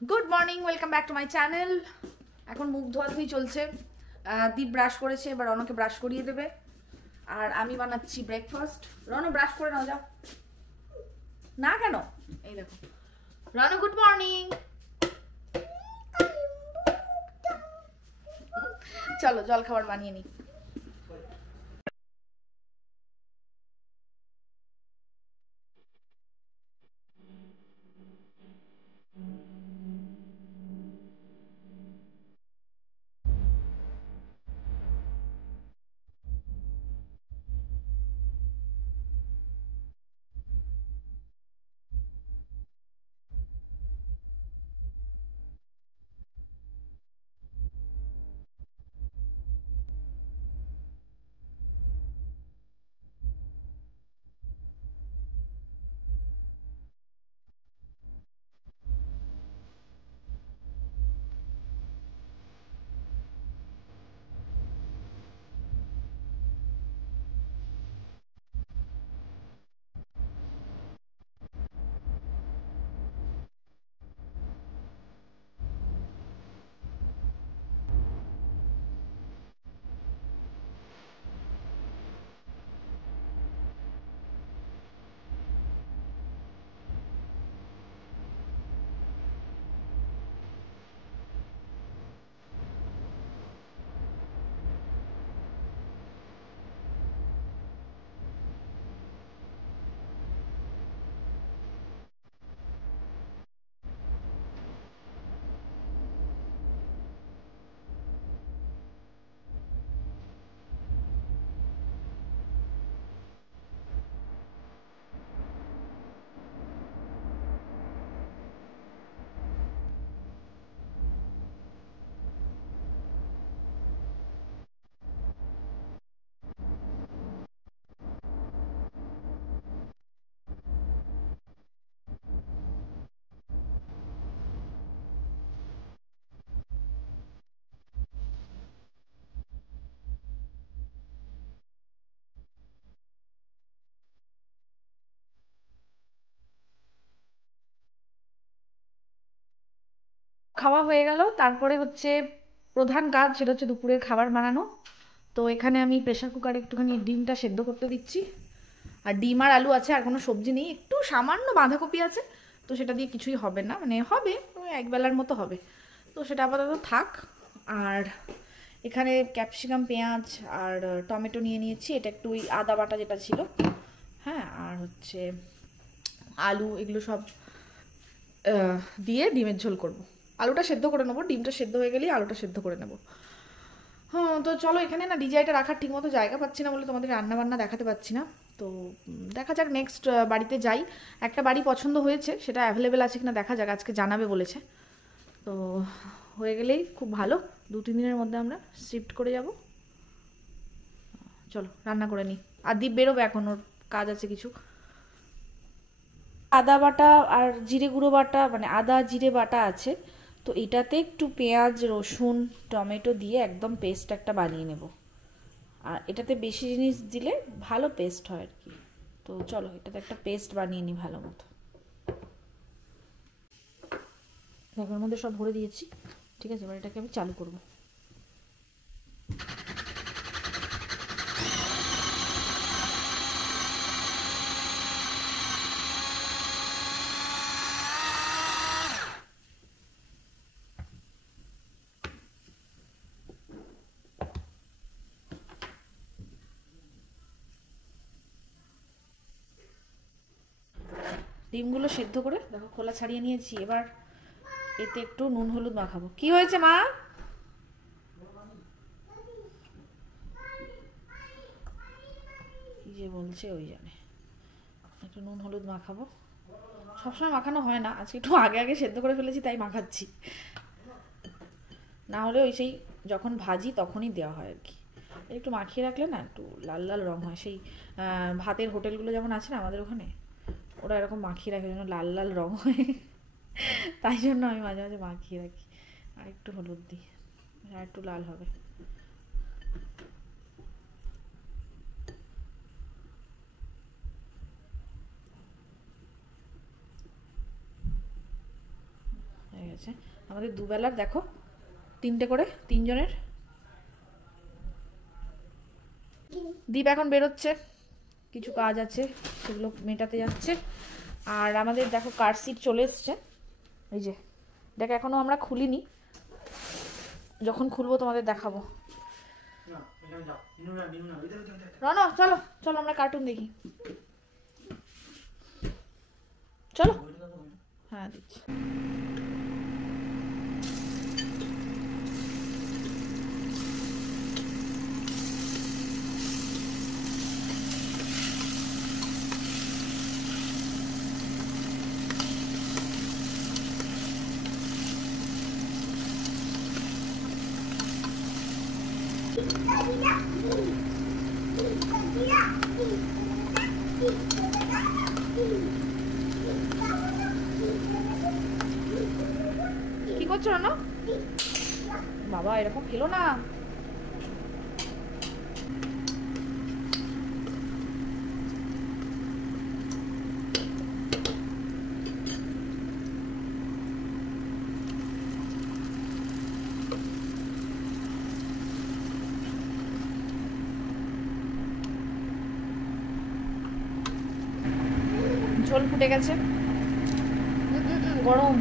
Good morning, welcome back to my channel. এখন মুখ ধোয়াধুয়ি চলছে। দীপ ব্রাশ করেছে, এবার রনকে ব্রাশ করিয়ে দেবে। আর আমি বানাচ্ছি ব্রেকফাস্ট। রনো ব্রাশ করে নাও, যাও। না কেন? এই দেখো রনো, গুড মর্নিং। চলো জল খাবার বানিয়ে নিই। খাওয়া হয়ে গেল, তারপরে হচ্ছে প্রধান কাজ, সেটা হচ্ছে দুপুরের খাবার বানানো। তো এখানে আমি প্রেশার কুকারে একটুখানি ডিমটা সেদ্ধ করতে দিচ্ছি। আর ডিম আর আলু আছে, আর কোনো সবজি নেই, একটু সামান্য বাঁধাকপি আছে। তো সেটা দিয়ে কিছুই হবে না, মানে হবে ওই একবেলার মতো হবে। তো সেটা আপাতত থাক। আর এখানে ক্যাপসিকাম, পেঁয়াজ আর টমেটো নিয়ে নিয়েছি। এটা একটু ওই আদা বাটা যেটা ছিল, হ্যাঁ, আর হচ্ছে আলু, এগুলো সব দিয়ে ডিমের ঝোল করব। আলুটা সেদ্ধ করে নেবো, ডিমটা সেদ্ধ হয়ে গেলেই আলুটা সেদ্ধ করে নেবো। হ্যাঁ, তো চলো, এখানে না ডিজাইটা রাখার ঠিকমতো জায়গা পাচ্ছি না বলে তোমাদের রান্না বান্না দেখাতে পাচ্ছি না। তো দেখা যাক, নেক্সট বাড়িতে যাই। একটা বাড়ি পছন্দ হয়েছে, সেটা অ্যাভেলেবেল আছে কিনা দেখা যাক, আজকে জানাবে বলেছে। তো হয়ে গেলেই খুব ভালো, 2-3 দিনের মধ্যে আমরা শিফট করে যাব। চলো রান্না করে নিই। আর দীপ বেরোবে এখন, ওর কাজ আছে কিছু। আদা বাটা আর জিরে গুঁড়ো বাটা, মানে আদা জিরে বাটা আছে। তো এটাতে একটু পেঁয়াজ, রসুন, টমেটো দিয়ে একদম পেস্ট একটা বানিয়ে নেব। আর এটাতে বেশি জিনিস দিলে ভালো পেস্ট হয় আর কি। তো চলো এটাতে একটা পেস্ট বানিয়ে নিই ভালো মতো। দেখো এর মধ্যে সব ভরে দিয়েছি। ঠিক আছে, এবার এটাকে আমি চালু করবো। ডিমগুলো সেদ্ধ করে দেখো খোলা ছাড়িয়ে নিয়েছি। এবার এতে একটু নুন হলুদ মাখাবো। কি হয়েছে মা? কি যে বলছে ওই জানে। একটু নুন হলুদ মাখাবো। সবসময় মাখানো হয় না, আজকে একটু আগে আগে সেদ্ধ করে ফেলেছি তাই মাখাচ্ছি। না হলে ওই সেই যখন ভাজি তখনই দেওয়া হয় আর কি। একটু মাখিয়ে রাখলে না একটু লাল লাল রং হয়। সেই ভাতের হোটেলগুলো যেমন আছে না আমাদের ওখানে, ওরা এরকম মাখিয়ে রাখে যেন লাল লাল রং হয়। তাই জন্য আমি মাঝে মাঝে মাখিয়ে রাখি। আর একটু হলুদ দিই, আর একটু লাল হবে। হয়ে হয়ে গেছে আমাদের দুবেলার। দেখো 3টে করে 3 জনের। দীপ এখন বেরোচ্ছে, কিছু কাজ আছে সেগুলো মেটাতে যাচ্ছে। আর আমাদের দেখো কার সিট চলে এসছে, এই যে দেখ, এখনো আমরা খুলিনি, যখন খুলবো তোমাদের দেখাবো। রনো চলো চলো আমরা কার্টুন দেখি, চলো। হ্যাঁ দিচ্ছি। কি করছো না বাবা, এরকম খেলো না। ঝোল ফুটে গেছে, গরম।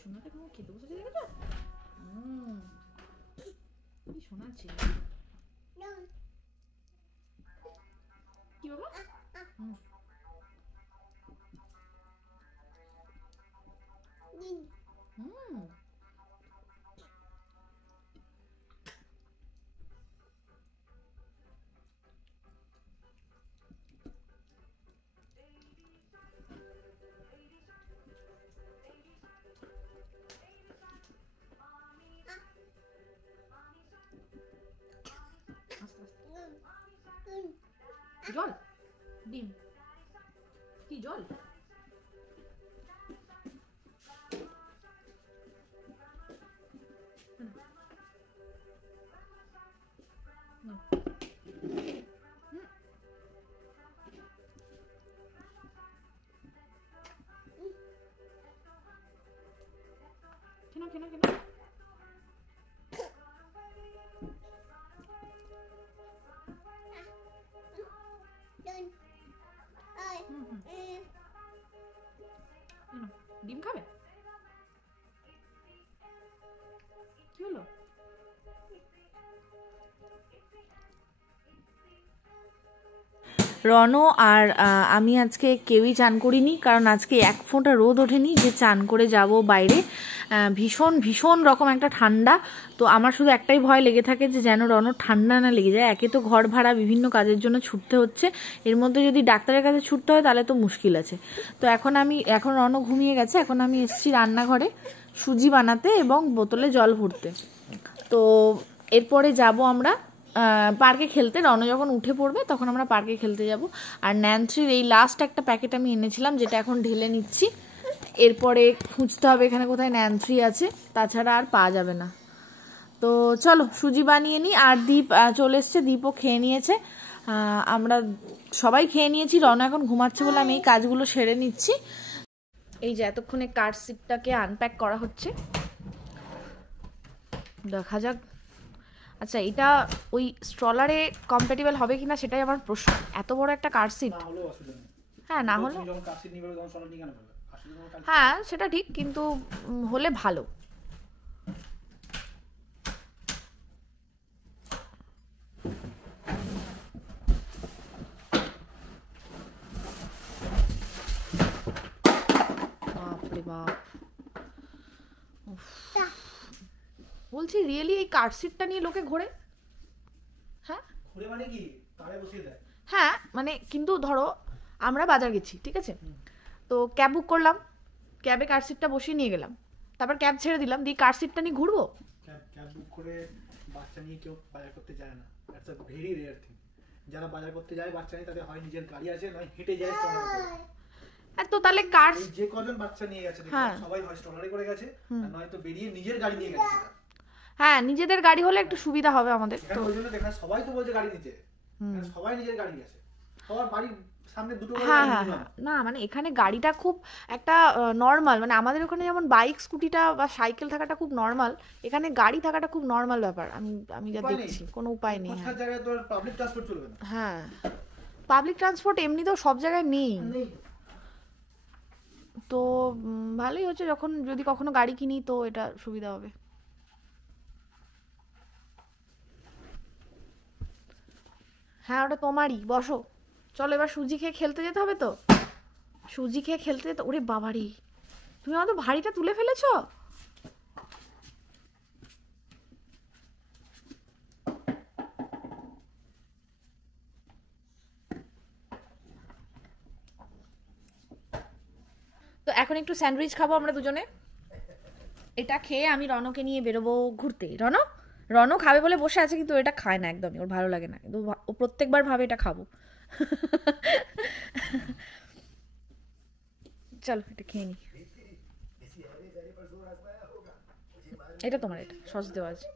সোনাকে তোমার খেতে বসেছে, দেখেছো? কি সোনা ছিল কি বাবা? জল ডিম কি জল? কেন ডিম খাবে? কি হলো? রনো আর আমি আজকে কেউই চান করিনি, কারণ আজকে এক ফোঁটা রোদ ওঠেনি যে চান করে যাব বাইরে। ভীষণ ভীষণ রকম একটা ঠান্ডা। তো আমার শুধু একটাই ভয় লেগে থাকে যে যেন রনো ঠান্ডা না লেগে যায়। একে তো ঘর ভাড়া, বিভিন্ন কাজের জন্য ছুটতে হচ্ছে, এর মধ্যে যদি ডাক্তারের কাছে ছুটতে হয় তাহলে তো মুশকিল আছে। তো এখন রনো ঘুমিয়ে গেছে, এখন আমি এসেছি রান্নাঘরে সুজি বানাতে এবং বোতলে জল ভরতে। তো এরপরে যাব আমরা পার্কে খেলতে। রনো যখন উঠে পড়বে তখন আমরা পার্কে খেলতে যাব। আর ন্যান্থ্রির এই লাস্ট একটা প্যাকেট আমি এনেছিলাম, যেটা এখন ঢেলে নিচ্ছি। এরপরে খুঁজতে হবে এখানে কোথায় ন্যান্থ্রি আছে, তাছাড়া আর পাওয়া যাবে না। তো চলো সুজি বানিয়ে নিই। আর দীপ চলে এসছে, দীপও খেয়ে নিয়েছে, আমরা সবাই খেয়ে নিয়েছি। রনো এখন ঘুমাচ্ছে বলে আমি এই কাজগুলো সেরে নিচ্ছি। এই যে এতক্ষণে কার সিটটাকে আনপ্যাক করা হচ্ছে, দেখা যাক। আচ্ছা, এটা ওই স্ট্রলারে কম্প্যাটিবল হবে কিনা সেটাই আমার প্রশ্ন। এত বড় একটা কার সিট, হ্যাঁ না হলে, হ্যাঁ সেটা ঠিক, কিন্তু হলে ভালো। বলছি রিয়েলি এই কার সিটটা নিয়ে লোকে ঘোরে? হ্যাঁ ঘুরে মানে কি তারে বসিয়ে দেয়। হ্যাঁ মানে কিন্তু ধরো আমরা বাজার গেছি, ঠিক আছে, তো ক্যাব বুক করলাম, ক্যাবে কার সিটটা বসিয়ে নিয়ে গেলাম, তারপর ক্যাব ছেড়ে দিলাম, দিয়ে কার সিটটা নিয়ে ঘুরবো? ক্যাব বুক করে বাচ্চা নিয়ে কেউ বাজার করতে যায় না, that's a very rare thing. যারা বাজার করতে যায় বাচ্চা নিয়ে তাদের হয় নিজের গাড়ি আছে, নয় হেঁটে যায় স্টলারে করে। তো তাহলে কার যে কজন বাচ্চা নিয়ে গেছে সবাই হয় স্টলারে করে গেছে, আর নয়তো বেরিয়ে নিজের গাড়ি নিয়ে গেছে। হ্যাঁ নিজেদের গাড়ি হলে একটু সুবিধা হবে আমাদের। তো ওই জন্য দেখা সবাই তো বলছে গাড়ি নিতে, সবাই নিজের গাড়ি আছে, সবার বাড়ির সামনে দুটো করে গাড়ি নিলাম। না মানে এখানে গাড়িটা খুব একটা নর্মাল, মানে আমাদের ওখানে যেমন বাইক স্কুটিটা বা সাইকেল থাকাটা খুব নর্মাল, এখানে গাড়ি থাকাটা খুব নর্মাল ব্যাপার। আমি যা দেখছি কোনো উপায় নেই। কোথাও জায়গায় তো পাবলিক ট্রান্সপোর্ট চলবে না। হ্যাঁ পাবলিক ট্রান্সপোর্ট এমনিতেও সব জায়গায় নেই, তো ভালোই হচ্ছে যখন যদি কখনো গাড়ি কিনি তো এটা সুবিধা হবে। হ্যাঁ ওটা তোমারই, বসো। চলো এবার সুজি খেয়ে খেলতে যেতে হবে তো, সুজি খেয়ে খেলতে যেতে। ওরে বাবারি, তুমি আমাদের ভারীটা তুলে ফেলেছো। তো এখন একটু স্যান্ডউইচ খাবো আমরা দুজনে, এটা খেয়ে আমি রনকে নিয়ে বেরোবো ঘুরতে। রনো খাবে বলে বসে আছে, কিন্তু এটা খায় না একদমই, ওর ভালো লাগে না, কিন্তু ও প্রত্যেকবার ভাবে এটা খাবো। চলো এটা খেয়ে নি। এটা তোমার, এটা সস দেওয়া আছে।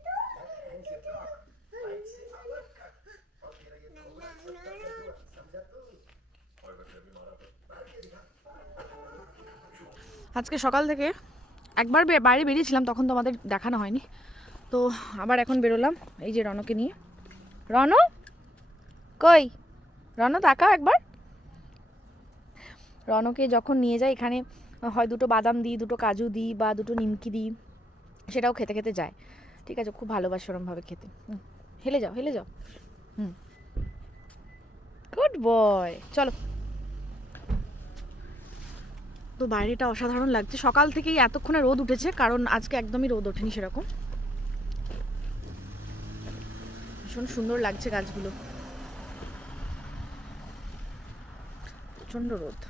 আজকে সকাল থেকে একবার বাইরে বেরিয়েছিলাম, তখন তো আমাদের দেখানো হয়নি, তো আবার এখন বেরোলাম এই যে রনকে নিয়ে। রনো কই? রনো তাকাও একবার। রনকে যখন নিয়ে যাই এখানে হয় দুটো বাদাম দিই, দুটো কাজু দিই, বা দুটো নিমকি দিই, সেটাও খেতে খেতে যায়, ঠিক আছে, খুব ভালোবাসে ওরমভাবে খেতে। হেলে যাও হেলে যাও, গুড বয়। চলো। তো বাইরেটা অসাধারণ লাগছে, সকাল থেকেই এতক্ষণে রোদ উঠেছে, কারণ আজকে একদমই রোদ ওঠেনি সেরকম। ভীষণ সুন্দর লাগছে গাছগুলো, প্রচন্ড রোদ,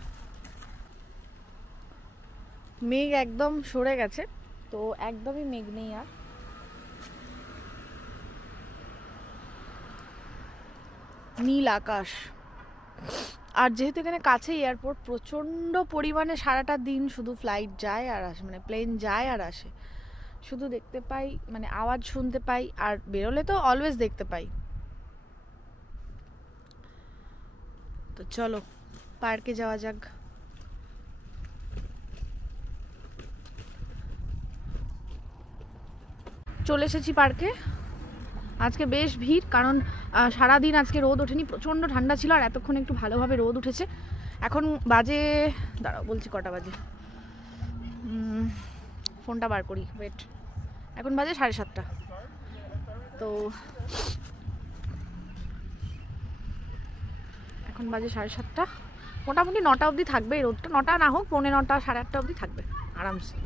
মেঘ একদম সরে গেছে, তো একদমই মেঘ নেই আর। নীল আকাশ, আর যেহেতু এখানে কাছে এয়ারপোর্ট, প্রচন্ড পরিমাণে সারাটা দিন শুধু ফ্লাইট যায় আর আসে, মানে প্লেন যায় আর আসে, শুধু দেখতে পাই, মানে আওয়াজ শুনতে পাই, আর বেরোলে তো অলওয়েজ দেখতে পাই। তো চলো পার্কে যাওয়া যাক। চলে এসেছি পার্কে, আজকে বেশ ভিড়, কারণ সারাদিন আজকে রোদ ওঠেনি, প্রচণ্ড ঠান্ডা ছিল, আর এতক্ষণ একটু ভালোভাবে রোদ উঠেছে। এখন বাজে, দাঁড়াও বলছি কটা বাজে, ফোনটা বার করি, ওয়েট, এখন বাজে 7:30। তো এখন বাজে 7:30, মোটামুটি 9টা অবধি থাকবে এই রোদটা, 9টা না হোক 9:45, 8:30 অবধি থাকবে আরামসে।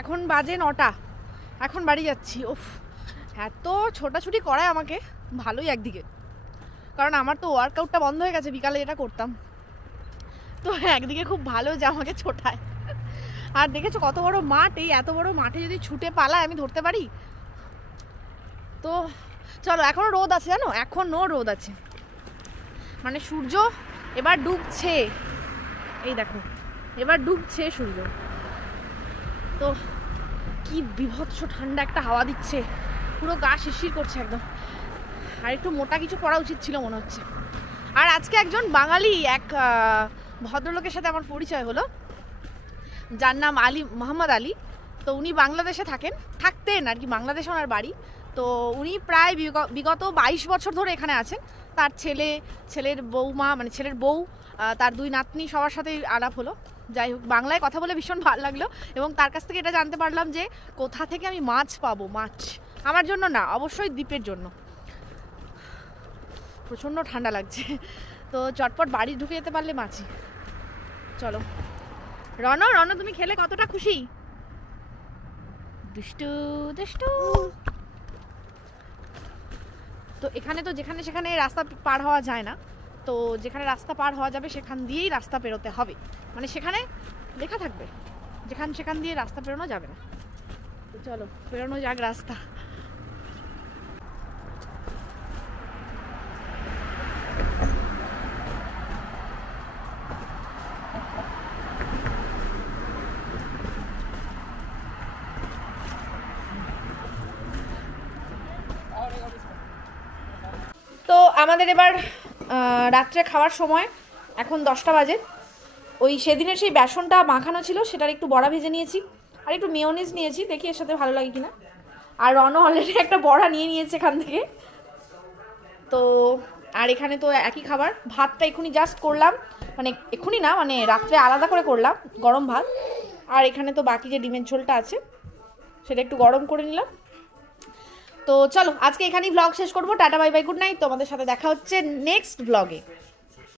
এখন বাজে 9টা, এখন বাড়ি যাচ্ছি। ওফ, এত ছোটাছুটি করায় আমাকে, ভালোই একদিকে, কারণ আমার তো ওয়ার্কআউটটা বন্ধ হয়ে গেছে, বিকালে যেটা করতাম, তো একদিকে খুব ভালো যে আমাকে ছোটায়। আর দেখেছো কত বড় মাঠ, এই এত বড় মাঠে যদি ছুটে পালায় আমি ধরতে পারি। তো চলো, এখনো রোদ আছে জানো, এখনো রোদ আছে, মানে সূর্য এবার ডুবছে, এই দেখো এবার ডুবছে সূর্য। তো কি বিভৎস ঠান্ডা একটা হাওয়া দিচ্ছে, পুরো গা শিরশির করছে একদম। আর একটু মোটা কিছু পরা উচিত ছিল মনে হচ্ছে। আর আজকে একজন বাঙালি এক ভদ্রলোকের সাথে আমার পরিচয় হলো, যার নাম মোহাম্মদ আলী। তো উনি বাংলাদেশে থাকতেন আর কি, বাংলাদেশে ওনার বাড়ি। তো উনি প্রায় বিগত 22 বছর ধরে এখানে আছেন। তার ছেলের বৌমা, মানে ছেলের বউ, তার 2 নাতনি, সবার সাথেই আলাপ হলো। যাই হোক, বাংলায় কথা বলে ভীষণ ভালো লাগলো এবং তার কাছ থেকে এটা জানতে পারলাম যে কোথা থেকে আমি মাছ পাবো। মাছ আমার জন্য না, অবশ্যই দ্বীপের জন্য। প্রচণ্ড ঠান্ডা লাগছে, তো চটপট বাড়ি ঢুকে যেতে পারলে মাছি। চলো। রণ তুমি খেলে কতটা খুশি? দুষ্টু দুষ্টু। তো এখানে তো যেখানে সেখানে রাস্তা পার হওয়া যায় না, তো যেখানে রাস্তা পার হওয়া যাবে সেখান দিয়েই রাস্তা পেরোতে হবে, মানে সেখানে লেখা থাকবে সেখান দিয়ে রাস্তা পেরোনো যাবে না। তো চলো পেরোনো যাক রাস্তা। তো আমাদের এবার রাত্রে খাওয়ার সময়, এখন 10টা বাজে। ওই সেদিনের সেই বেসনটা মাখানো ছিল, সেটার একটু বড়া ভেজে নিয়েছি, আর একটু মেয়োনিজ নিয়েছি, দেখি এর সাথে ভালো লাগে কিনা। আর রনও অলরেডি একটা বড়া নিয়ে নিয়েছে এখান থেকে। তো আর এখানে তো একই খাবার। ভাতটা এখুনি জাস্ট করলাম, মানে এখুনি না, মানে রাত্রে আলাদা করে করলাম গরম ভাত। আর এখানে তো বাকি যে ডিমের ঝোলটা আছে সেটা একটু গরম করে নিলাম। তো চলো আজকে এখানেই ব্লগ শেষ করবো। Tata bye bye, good night. তোমাদের সাথে দেখা হচ্ছে নেক্সট ব্লগে।